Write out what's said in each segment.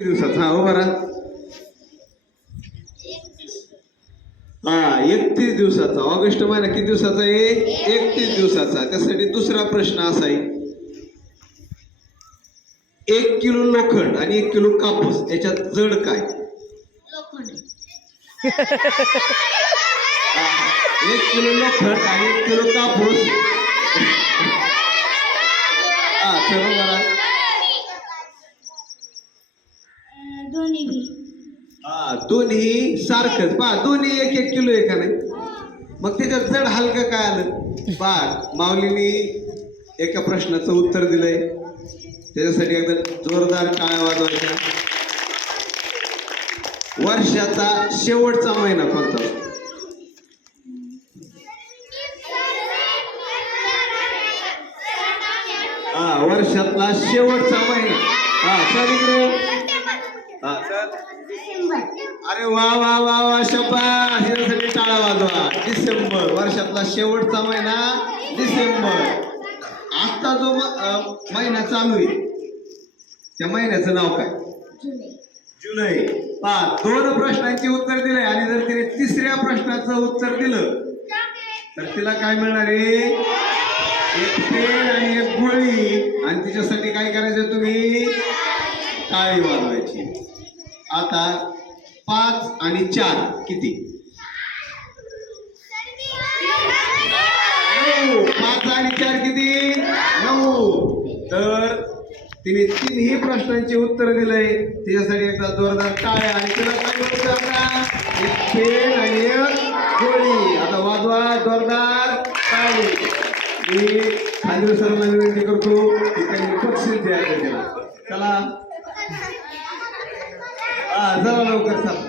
दिवसाचा हो बरा. हा 31 दिवसाचा. ऑगस्ट महिना किती दिवसाचा आहे? 31 दिवसाचा. त्यासाठी दुसरा प्रश्न असा आहे, 1 किलो लोखंड आणि 1 किलो कापूस याच्यात जड काय? लोखंड. 1 किलो लोखंड आणि 1 किलो कापूस. हा चलो बरा. दोन्ही बी. हा दोन्ही सारखंच. पहा दोन्ही 1-1 किलो आहे का नाही? मग त्याच्यात जड हलकं काय आलं? पहा माऊलीनी एका प्रश्नाचं उत्तर दिलंय. त्याच्यासाठी एकदा जोरदार टाळ्या वाजवायच्या. वर्षाचा शेवटचा महिना कोणता असतो? हा वर्षातला शेवटचा महिना. हा चल इकडे. हा चल. अरे वा वा वा वा शाबास. यासाठी टाळा वाजवा. डिसेंबर. वर्षातला शेवटचा महिना डिसेंबर. आता जो महिना चालू आहे त्या महिन्याचं नाव काय? जुलै. पहा 2 प्रश्नांची उत्तर दिले आणि जर तिने 3ऱ्या प्रश्नाचं उत्तर दिलं तर तिला काय मिळणार आहे? 1 पेन आणि 1 गोळी. आणि तिच्यासाठी काय करायचं? तुम्ही टाळी वाजवायची. आता 5 आणि 4 किती? 9. 5 आणि 4 किती? 9. तर तिने 3ही प्रश्नांची उत्तर दिलंय. त्याच्यासाठी एकदा जोरदार टाळ्या. आणि तिला काय बोलतो? आता 1 पेन आणि 1 गोळी. आता वाजवा जोरदार टाळी. मी खाली सरांना विनंती करतो की त्यांनी बक्षीस द्यायचं त्याला. चला हा जरा लवकर चला.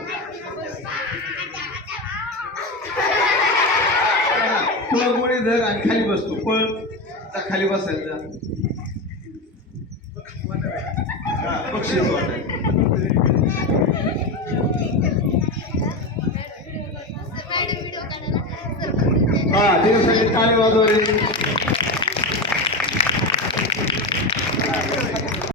तुला गोळी धर आणि खाली बसतो. पळ खाली बसायचं. बक्षीस वाटायचं. हा त्याच्यासाठी टाळी वाजवा रे.